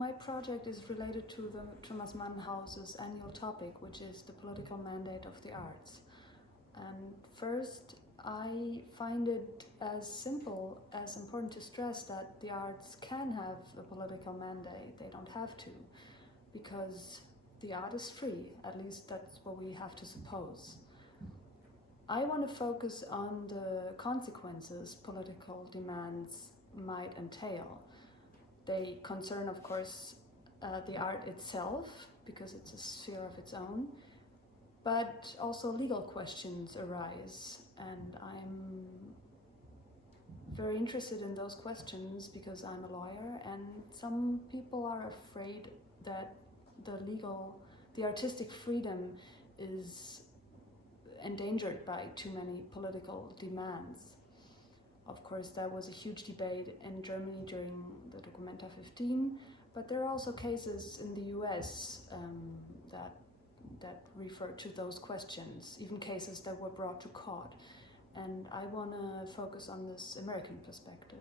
My project is related to the Thomas Mann House's annual topic, which is the political mandate of the arts. And first, I find it as simple as important to stress that the arts can have a political mandate. They don't have to, because the art is free, at least that's what we have to suppose. I want to focus on the consequences political demands might entail. They concern, of course, the art itself, because it's a sphere of its own, but also legal questions arise, and I'm very interested in those questions because I'm a lawyer, and some people are afraid that the artistic freedom is endangered by too many political demands. Of course, there was a huge debate in Germany during the Documenta 15, but there are also cases in the US that refer to those questions, even cases that were brought to court. And I want to focus on this American perspective.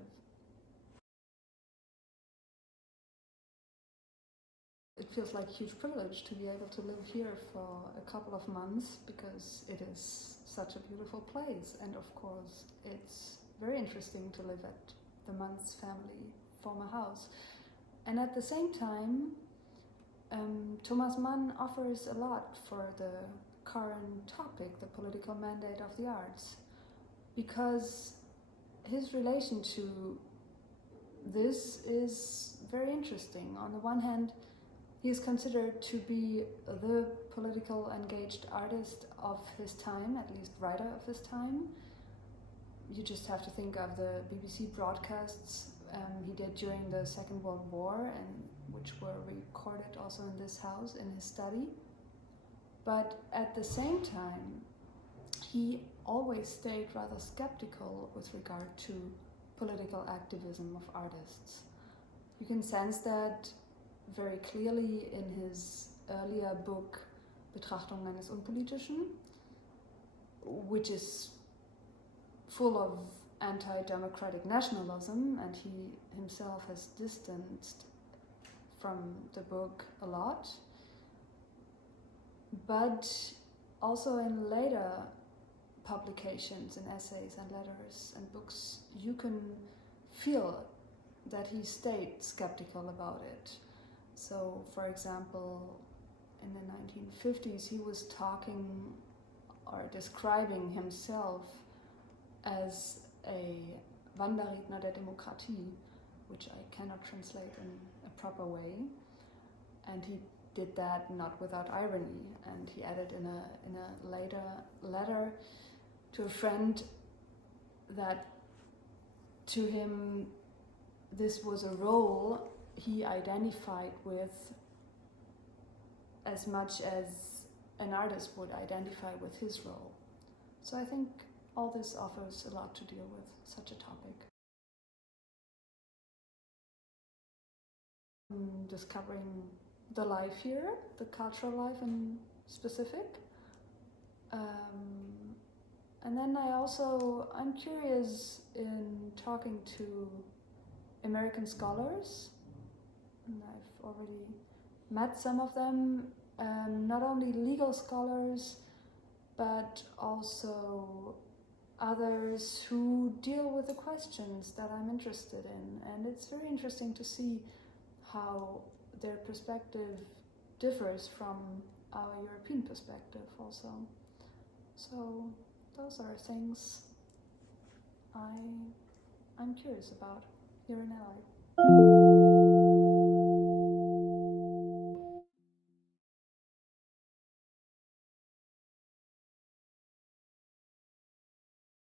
It feels like a huge privilege to be able to live here for a couple of months because it is such a beautiful place, and of course it's very interesting to live at the Mann's family former house. And at the same time, Thomas Mann offers a lot for the current topic, the political mandate of the arts, because his relation to this is very interesting. On the one hand, he is considered to be the political engaged artist of his time, at least writer of his time. You just have to think of the BBC broadcasts he did during the Second World War, and which were recorded also in this house, in his study. But at the same time, he always stayed rather skeptical with regard to political activism of artists. You can sense that very clearly in his earlier book, Betrachtung eines Unpolitischen, which is full of anti-democratic nationalism, and he himself has distanced from the book a lot. But also in later publications and essays and letters and books, you can feel that he stayed skeptical about it. So, for example, in the 1950s, he was talking or describing himself as a Wanderredner der Demokratie, which I cannot translate in a proper way. And he did that not without irony. And he added in a later letter to a friend that to him this was a role he identified with as much as an artist would identify with his role. So I think all this offers a lot to deal with such a topic. Discovering the life here, the cultural life in specific. And then I'm curious in talking to American scholars, and I've already met some of them, not only legal scholars, but also others who deal with the questions that I'm interested in. And it's very interesting to see how their perspective differs from our European perspective also. So those are things I'm curious about here in LA.